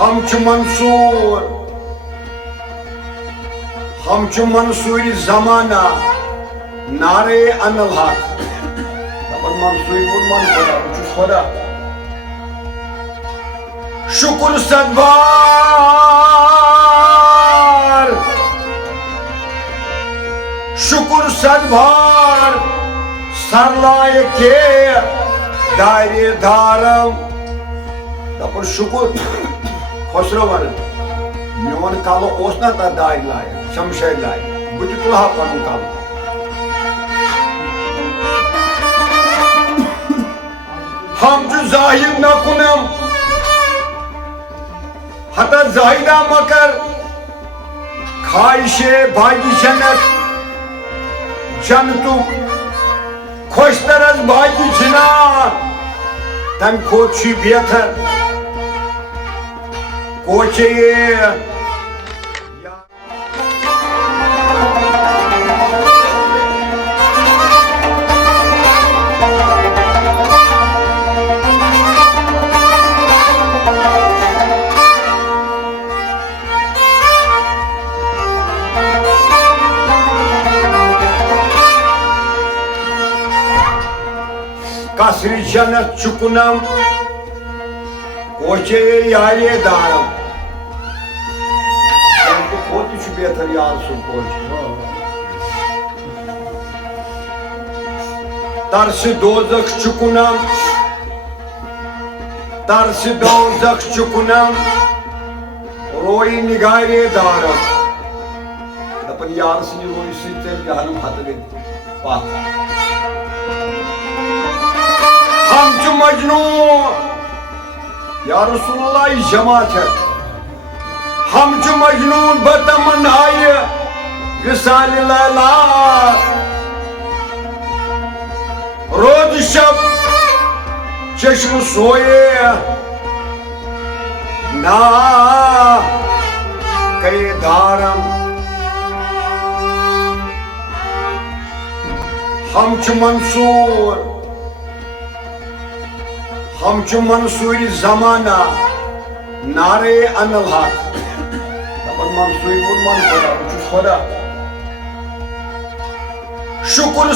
हम च मंसूर जमाना नारे अनल हक मंसूर खुदा शुक्र सदभार सरलाय के दायरे धारम दपन शुक्र खसरो वन मोन कालो ओस ना ता दाय लाय शमशेर लाय बुत तुलहा पन कालो हम जो जाहिर न कुनम हता जाहिदा मकर खाइशे भागी जन्नत जन्नतु खुश तरस भागी जिना तम खोची बेहतर कोचे कसरी जन्नत चुकुनम कोचे यारे दारम तो बहुत ही बेहतर यार सुन कोचे तरस दोजख चुकुनम रोई निगारे दारम दपन यार सिनी रोई सिते जहनम हतले पाक हम च मजनून या रसूलुल्लाह जमात है हम च मजनून बतमन्नाय विसाल लैला रोज शब चश्म सोए ना कई धारम हम च मंसूर जमाना नारे अनल हक खुदा शुक्र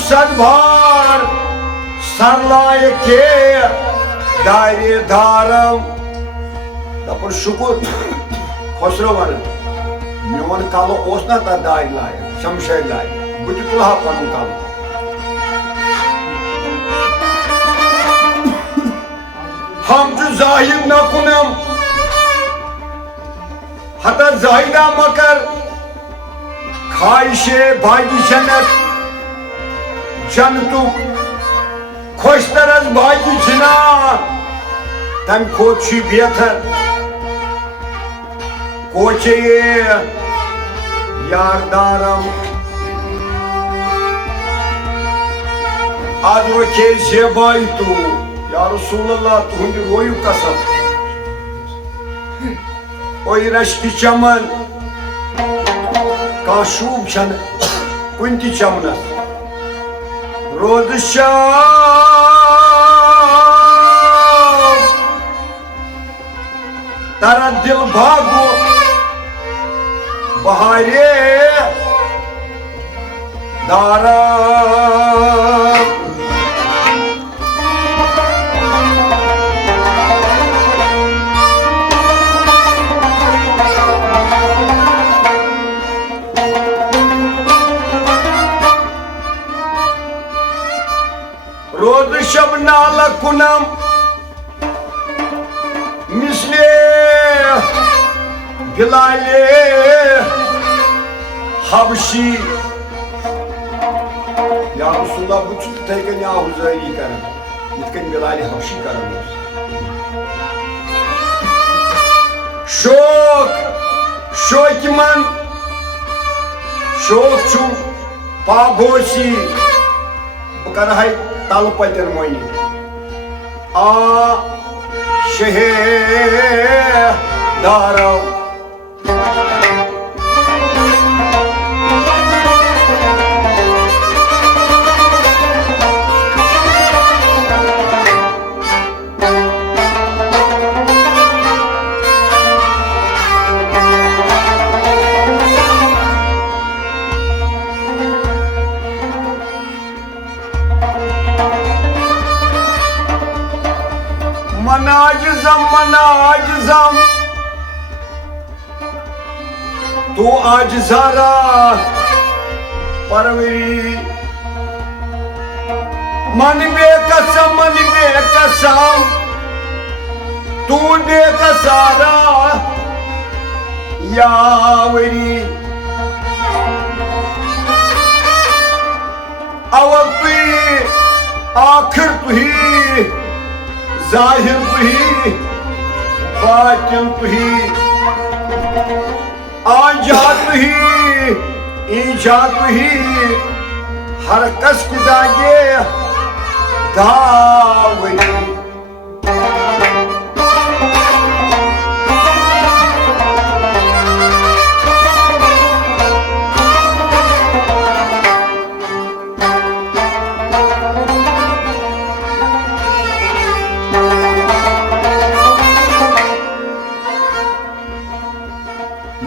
सदभार सरलाय के दायरे धारम दपन शुक्र खसरो वन मोन कालो ओस ना ता दाय लाय शमशेर लाय बुत तुलहा पन कालो हम जो जाहिर न कुनम हता जाहिदा मकर खाइशे भागी जन्नत जन्नतु खुश तरस भागी जिना तम खोची बेहतर कोचे यारदारम आदरो के जेबाई तू या रसूलुल्लाह तुंद रोयु कसम ओय रश्की चमन का शूब छन कुंती चमनस रोज शाम तारा दिल भागो बहारे दारा रोज शब नाला कुनम मिसले गिलाले हबशी या रसूलुल्लाह बुच तैकन या हुजैरी करन इतकन गिलाले हबशी करन शोक छु पागोशी बकर है तल पतन मोनी आ शहे दारो मनाजिजम तू आजिजारा परवरी मन बेकसम तू बेकसारा यावरी अवल तुही आखिर तुही जाहिर तुही बातिन तुही आजा तुही ईजा तुही हर कस खुदाये दावरी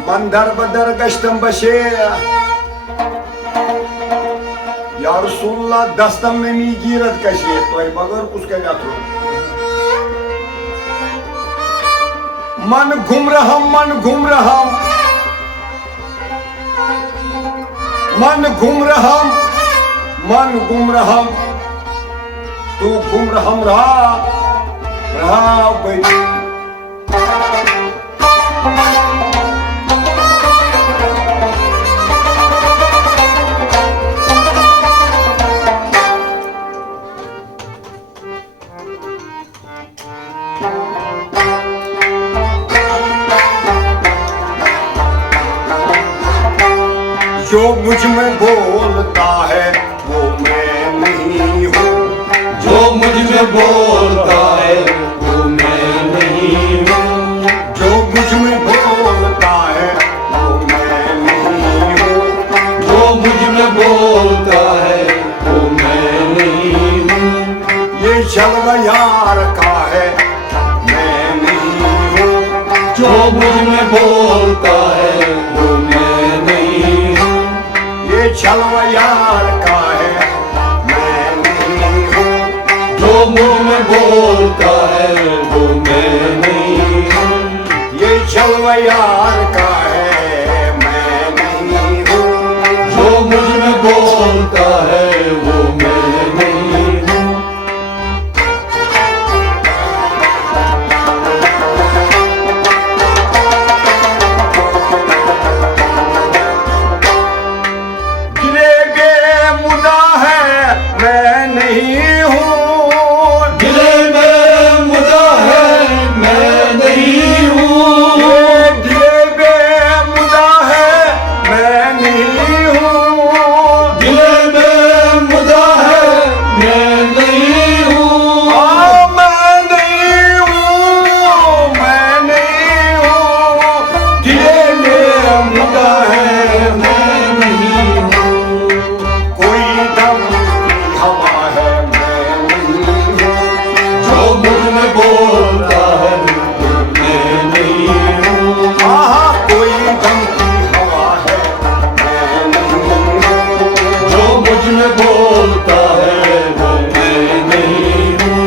मंदर बदर गश्तम बशे या रसूलुल्लाह दस्तम में मी गिरत कशे तो बगर उसके यात्रो मन घूम रहा मन घूम रहा मन घूम रहा मन घूम रहा तू घूम रहा बेटी जो मुझ में बोलता है वो मैं नहीं हूँ जो मुझ में बोलता है वो मैं नहीं हूँ जो मुझ में बोलता है वो मैं नहीं हूँ जो मुझ में बोलता है वो मैं नहीं हूँ ये जलवा यार का है मैं नहीं हूँ जो मुझ में बोलता है वो मैं नहीं हूँ ये जलवा यार का है मैं नहीं हूँ जो मुझ में बोलता है वो मैं नहीं हूँ ये जलवा यार का है मैं नहीं हूँ जो मुझ में बोलता है वो मैं नहीं हूँ दिले बेमुदा है मैं नहीं हूँ दिले में मुदा है मैं नहीं हूँ दिले बेमुदा है मैं नहीं हूँ दिले में मुदा है मैं नहीं हूँ मैं नहीं हूँ दिले बेमुदा है मैं नहीं हूँ कोई दम की हवा है मैं नहीं हूँ जो मुझ में बोलता है वो मैं नहीं हूँ कोई दम की हवा है मैं नहीं हूँ जो मुझ में बोलता है वो मैं नहीं हूँ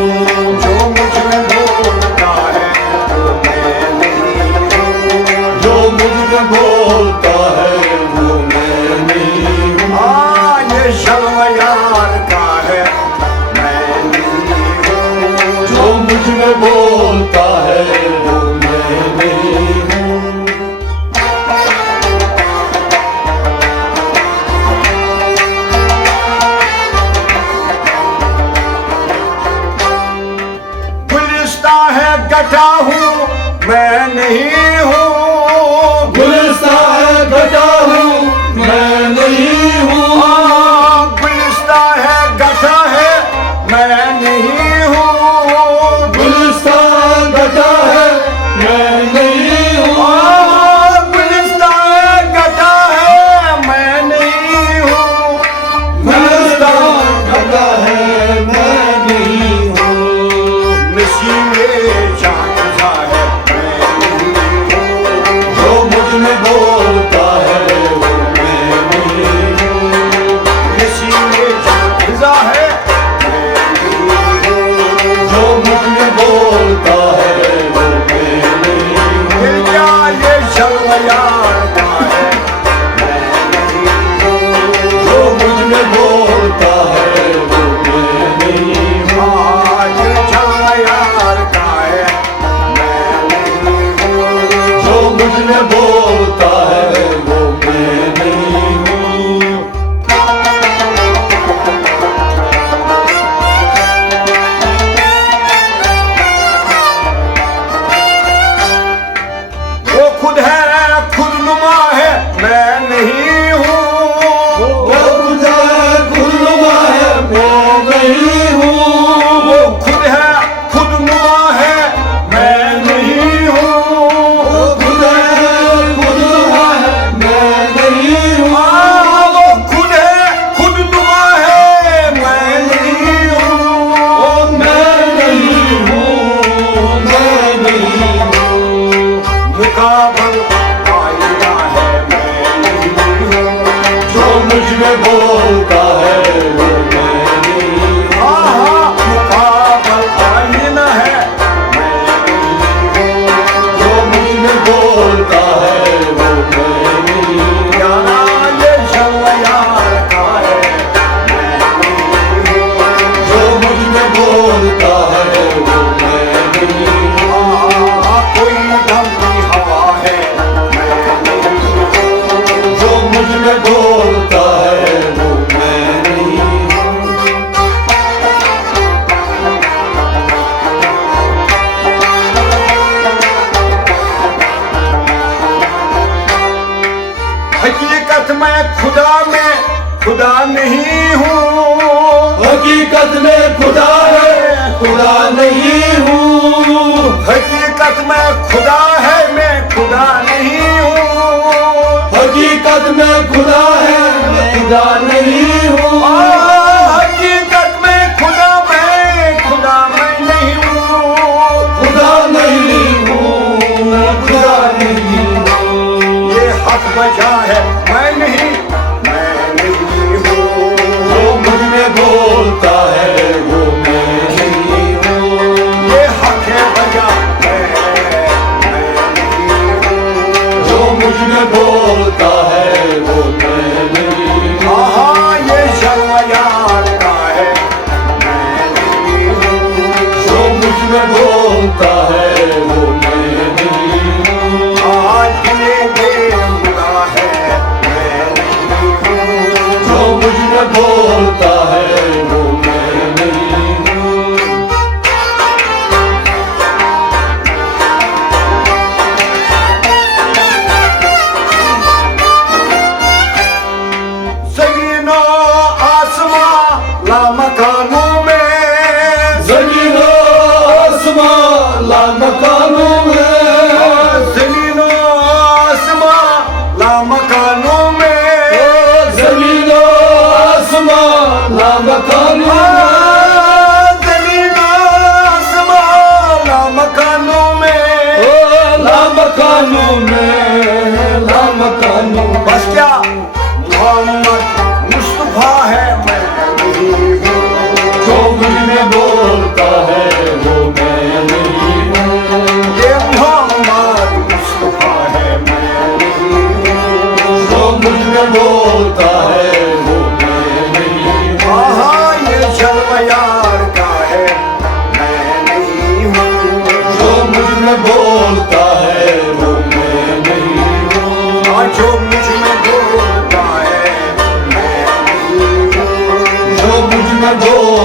जो मुझ में बोलता है वो मैं नहीं हूँ जो मुझ में बोलता है वो मैं नहीं हूँ ये जलवा यार का है मैं नहीं हूँ जो मुझ में बोलता है वो मैं नहीं हूँ गुलिस्ता है गटा हूँ मैं नहीं हूँ गुलिस्ता है गटा हूँ मैं नहीं हूँ गुलिस्ता है गटा है मैं नहीं हूँ गुलिस्ता गटा है मैं नहीं हूँ गुलिस्ता है गटा है मैं नहीं हूँ गुलिस्ता गटा है मैं नहीं हूँ नसीबे जाता है मैं नहीं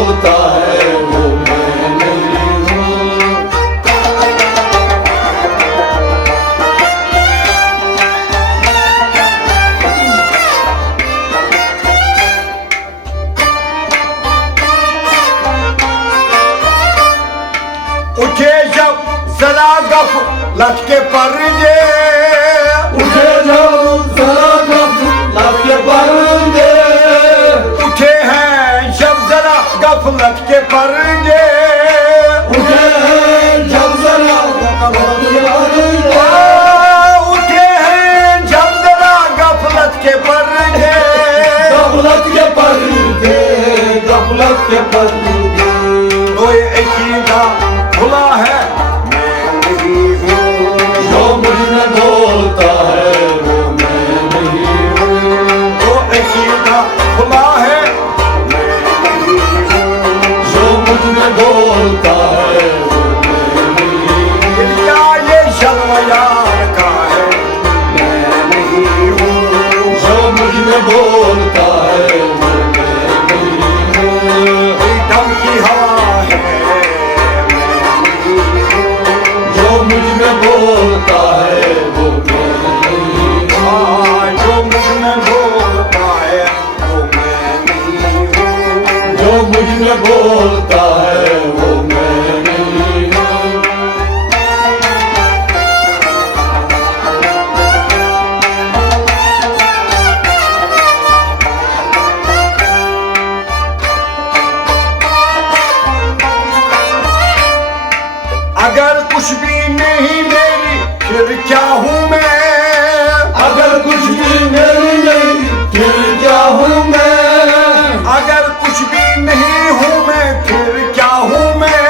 बोलता है वो मैं नहीं हूँ। उठे जब जरा गफलत के पर्दे, उठे जब जरा गफलत के पर्दे, उठे हैं जब जरा गफलत के पर्दे, उठे हैं जब जरा गफलत के पर्दे, उठे हैं जब जरा गफलत के पर्दे, गफलत के पर्दे, गफलत के पर्दे। तो ये अकीदा खुला है मैं नहीं हूँ, जो मुझ में बोलता है वो मैं नहीं हूँ। तो अकीदा खुला है मैं नहीं हूँ, जो मुझ में बोलता है वो मैं नहीं हूँ। क्या ये जलवा यार का है मैं नहीं हूँ, जो मुझ में बोलता है वो मैं नहीं हूँ। कोई दम की हवा है मैं नहीं हूँ, जो मुझ में बोलता है वो मैं नहीं हूँ। जो मुझ में बोलता है वो मैं नहीं हूँ, जो मुझ में बोलता है वो मैं नहीं हूँ। अगर कुछ भी नहीं मेरी फिर क्या हूँ मैं, अगर कुछ भी मेरी नहीं फिर क्या हूँ मैं। अगर कुछ भी नहीं हूँ मैं फिर क्या हूँ मैं,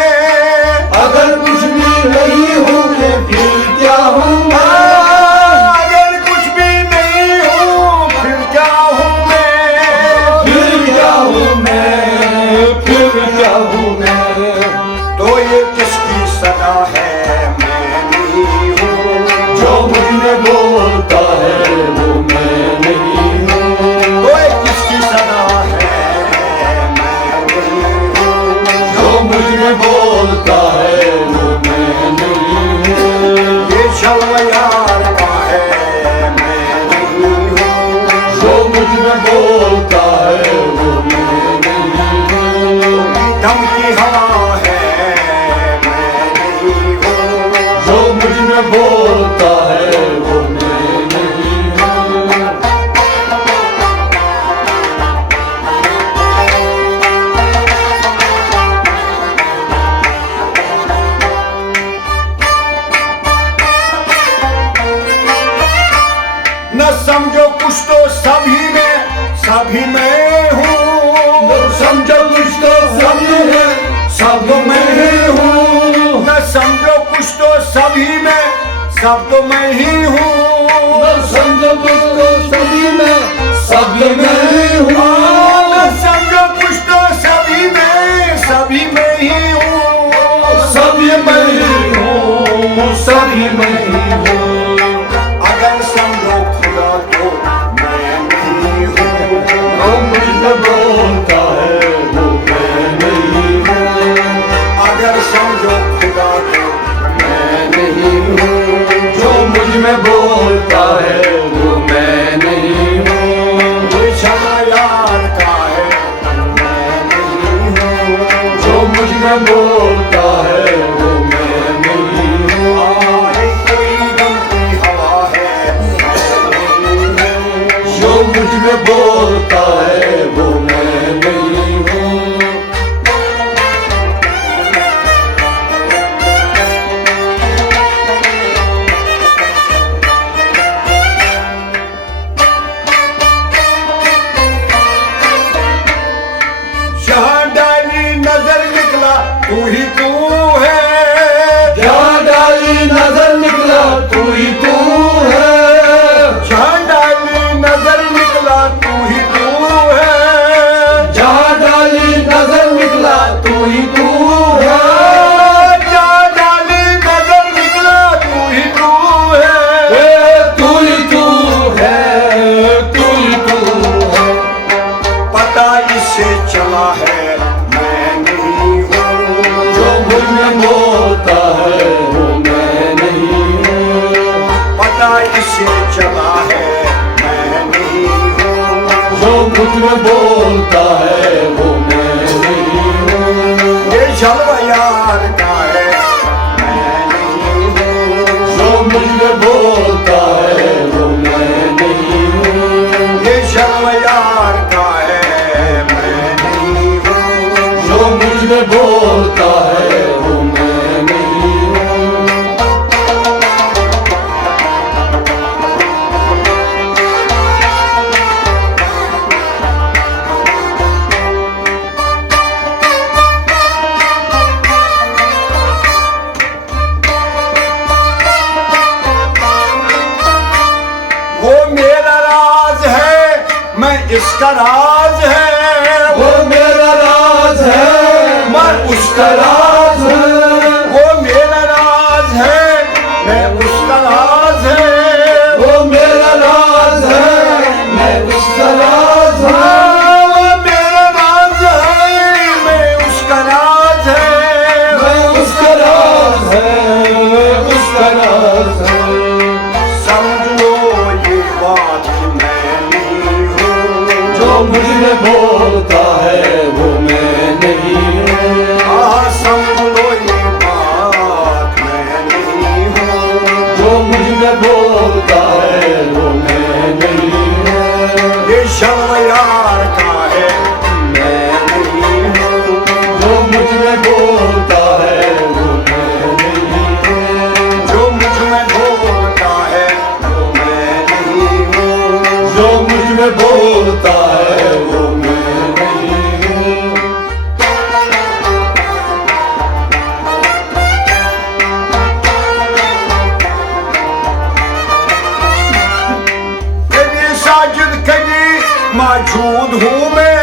अगर कुछ भी नहीं हूँ मैं फिर क्या हूँ मैं। अगर कुछ भी नहीं हूँ फिर क्या हूँ मैं, फिर क्या हूँ मैं, फिर क्या हूँ मैं। तो ये किसकी सदा है मैं नहीं हूँ, जो मुझ में बोलता है वो मैं नहीं हूँ। तो ये किसकी सदा है मैं नहीं हूँ, जो मुझ में बोलता है वो मैं नहीं हूँ। ये जलवा यार का है मैं नहीं हूँ, जो मुझ में बोलता है वो मैं नहीं हूँ। दम की हवा है मैं नहीं हूँ, जो मुझ में बोलता है वो मैं नहीं हूँ। न समझो कुछ तो सभी में हूँ, समझो कुछ तो सब है, सब मैं ही हूँ। न समझो कुछ तो सब तो मैं ही हूँ, समझो कुछ तो सभी में, सब मैं ही हूँ। न समझो कुछ तो सभी में ही हूँ, सभी मैं ही हूँ, सभी मैं ही हूँ। अगर समझो खुदा तो मैं नहीं हूँ, जो मुझ में बोलता है वो मैं नहीं हूँ। अगर समझो खुदा तो मैं नहीं हूँ। जो मुझ में बोलता है वो मैं नहीं हूँ। ये क्षमा यार का है मैं नहीं हूँ, जो मुझ में बोलता है वो मैं नहीं हूँ। आए कोई गम की हवा है मैं नहीं हूँ, जो मुझ में बोलता है वो मैं नहीं हूँ। जहाँ डाली नजर निकला तू ही तू है, जहाँ डाली नजर निकला तू ही तू है। जहाँ डाली नजर निकला तू ही तू है, जहाँ डाली नजर निकला तू ही तू है। जहाँ डाली नजर निकला तू ही तू है, तू ही तू है, तू ही तू है। पता इससे चला है मैं मुझ में बोलता है वो मैं नहीं हूँ। ये जलवा यार का है मैं नहीं हूँ। जो मुझ में बोलता है वो मैं नहीं हूँ। ये जलवा यार का है मैं नहीं हूँ। जो मुझ में बोलता है वो मैं नहीं हूँ। वो मेरा राज है मैं इसका राज है। वो मेरा राज है मैं उसका राज है। वो मेरा राज है मैं उसका राज है। वो मेरा राज है मैं उसका राज है। वो मेरा राज है मैं उसका राज है। मैं उसका राज है मैं उसका राज है। समझ लो ये बात कि मैं नहीं हूँ। जो मुझ में बोलता है वो मैं नहीं हूँ। हाँ समझ लो ये बात मैं नहीं हूँ। जो मुझ में बोलता है वो मैं नहीं हूँ। ये शर्म यार का है मैं नहीं हूँ। जो मुझ में बोलता है वो मैं नहीं हूँ। जो मुझ में बोलता है वो मैं नहीं हूँ। जो मुझ में बोलता है वो मैं नहीं हूँ। कभी साजिद कभी मौजूद हूँ मैं।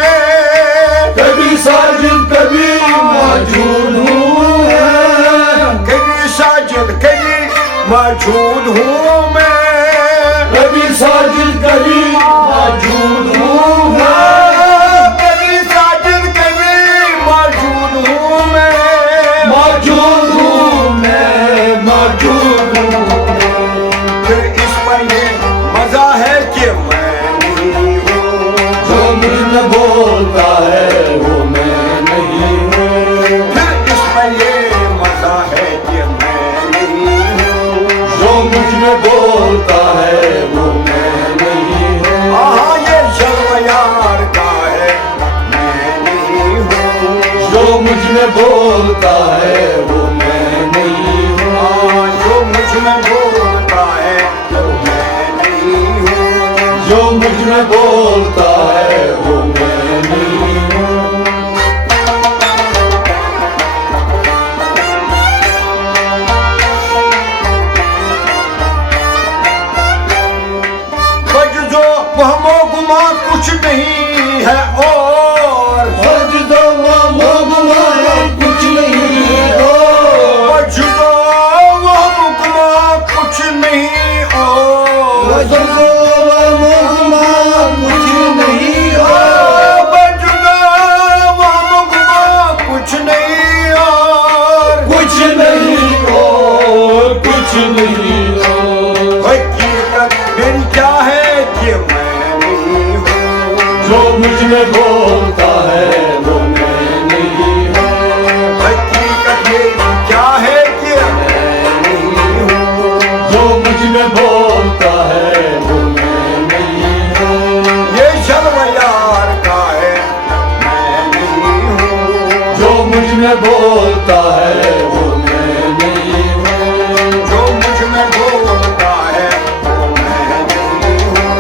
कभी साजिद कभी मौजूद हूँ मैं। कभी साजिद कभी मौजूद हूँ मैं। कभी साजिद कभी मौजूद हूँ मैं। कभी साजिद कभी मौजूद हूँ मैं। मौजूद हूँ मैं मौजूद हूँ। फिर इस पर ये मजा है कि मैं नहीं हूँ। जो मुझ में बोलता है वो मैं नहीं हूँ। फिर इस पर ये मजा है कि मैं नहीं हूँ। जो मुझ में बोलता है वो मैं नहीं हूँ। हाँ ये शर्म यार का है मैं नहीं हूँ। जो मुझ में बोलता है वो मैं नहीं हूँ। हाँ जो मुझ में बोलता है वो मैं नहीं हूँ। जो मुझ में बोलता है वो मैं नहीं हूँ। बजो वहमो गुमा कुछ नहीं है और। फर्ज दो मोहम्मद कुछ नहीं हो। बजो वहमो गुमा कुछ नहीं और। फर्ज दो मोहम्मद कुछ नहीं हो। बजो वहमो गुमा कुछ नहीं और। कुछ नहीं हो कुछ नहीं हो। हकीकत मेरी क्या है कि मैं नहीं हूँ। जो मुझ में बोलता है वो मैं नहीं हूँ। हकीकत मेरी क्या है कि मैं नहीं हूँ। जो मुझ में बोलता है वो मैं नहीं हूँ। ये शर्म यार का है मैं नहीं हूँ। जो मुझ में बोलता है वो मैं नहीं हूँ। जो मुझ में बोलता है वो मैं नहीं हूँ।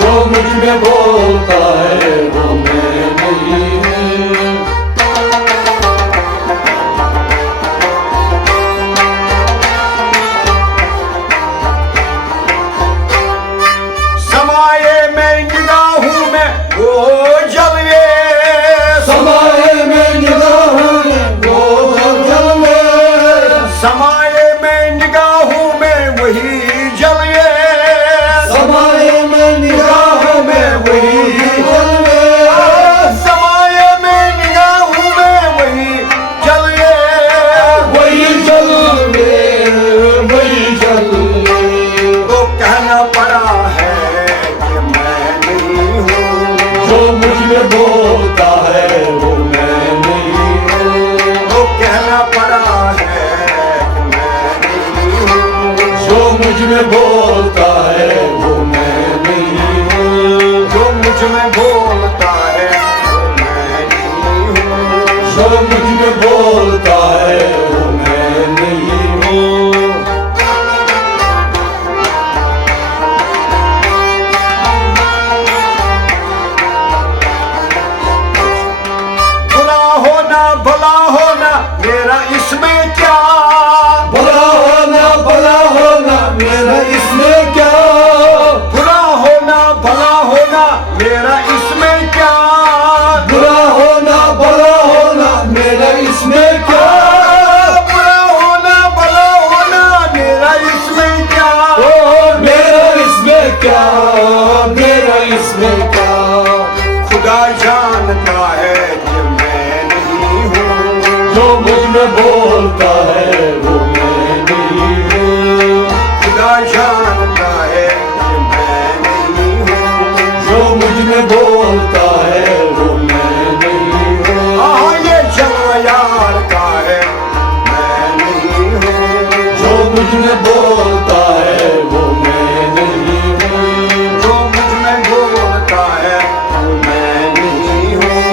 जो मुझ में बोलता है वो मैं नहीं हूँ। समाये में निगाहूं में वो जलवे। समाये में निगाह वो जलवे। मुझ में बोलता है वो मैं नहीं हूँ, जो मुझ में बोलता है वो मैं नहीं हूँ, जो मुझ में बोलता है वो मैं नहीं हूँ। बुरा होना भला होना मेरा इसमें क्या, भला होना मेरा इसमें क्या, बुरा होना भला होना मेरा इसमें क्या, बुरा होना भला होना मेरा इसमें क्या, बुरा होना भला होना मेरा इसमें क्या, ओ मेरा इसमें क्या, मेरा इसमें क्या। खुदा जानता है कि मैं नहीं हूँ, जो मुझ में बोलता है वो मैं नहीं हूँ, खुदा जानता है कि मैं नहीं हूँ, जो मुझ में बोलता है वो मैं नहीं हूँ। हाँ ये जलवा यार का है मैं नहीं हूँ, जो मुझ में बोलता है वो मैं नहीं हूँ, जो मुझ में बोलता है वो मैं नहीं हूँ,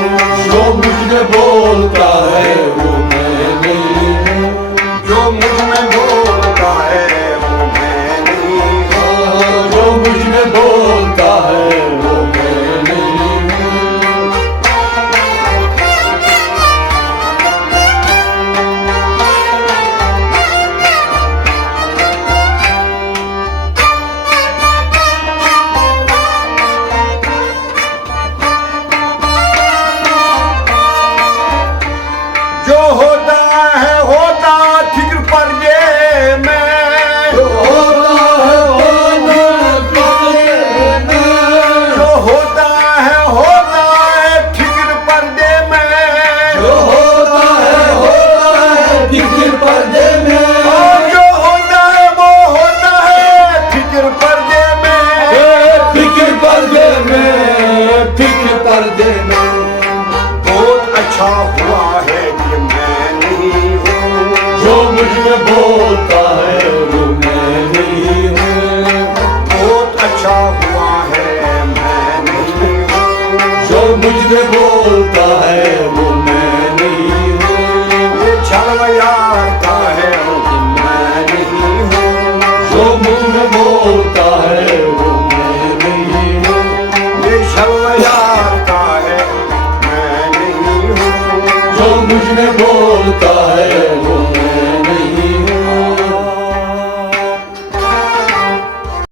जो मुझ में बोलता है वो मैं नहीं हूँ, जो मुझ में बोलता है वो मैं नहीं हूँ, जो मुझ में बोलता है वो मैं नहीं हूँ। जो होता है होता फिक्र पर ये मैं, जो होता है होना चाहिए मैं, जो होता है फिक्र पर ये मैं, जो होता है फिक्र पर्दे में, और जो होता है वो होता है फिक्र पर ये मैं, फिक्र पर्दे में, फिक्र पर्दे में। बहुत अच्छा हुआ है कि मैं नहीं हूँ, जो मुझ में बोलता है वो मैं नहीं हूँ, बहुत अच्छा हुआ है मैं नहीं हूँ, जो मुझ में बोलता है वो मैं नहीं हूँ। ये छलवया